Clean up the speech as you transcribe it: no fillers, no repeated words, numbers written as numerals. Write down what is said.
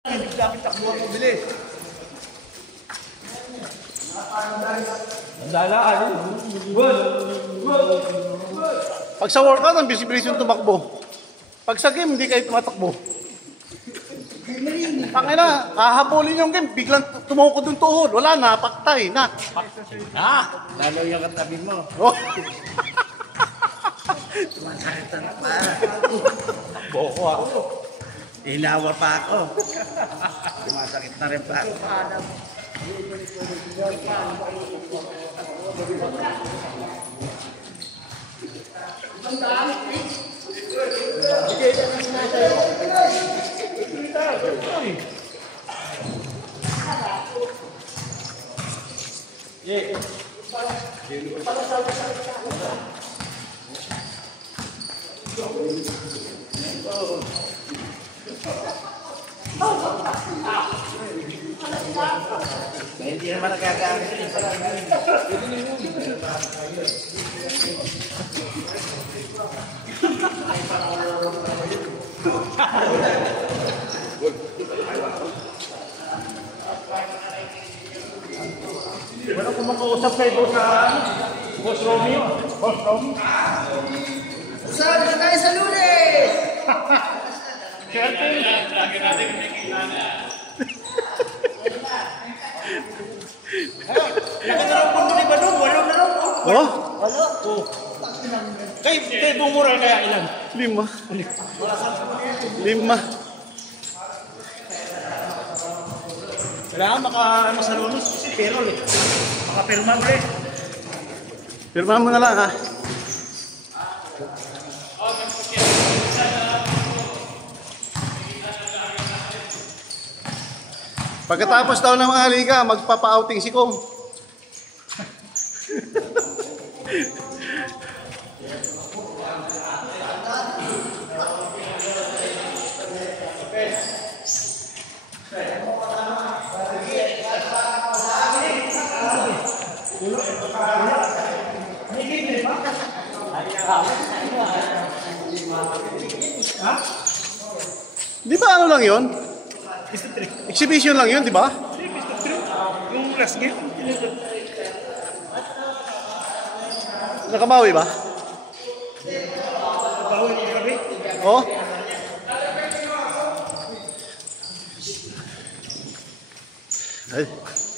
Dapat takbuhan mo bilis. Pag sa workout, ang bilis-bilis yung tumakbo. Pag sa game, hindi kayo tumatakbo. Pangina, hahabulin yung game, biglang tumukod yung tuhod. Wala na, paktay na. Lalo yung katabi mo. Oh. Sumasakit na pa. Boko ako. Ilawa pa ako. Sumasakit na rin pa ako. Hindi naman nagagamit. Wala kung makausap kayo sa Boss Romeo. Boss Romeo. Saan na tayo sa Lunes? Siyempre. Lagi natin kumikilala. Nakatarampon mo ni Badong, walang narampon. Oh? Wala? Oo. Kay bumural kaya ilan? 5. 5. Kailangan ano sa Lunes, pero makapirman rin. Pirmahan mo na lang ha. Pagkatapos daw ng mga liga, magpapa-outing si Kong. Di ba ano lang yun? Exhibition lang yun, di ba? Yung last game, Nakabawi ba? bawal yung gabi. Oh? Ay.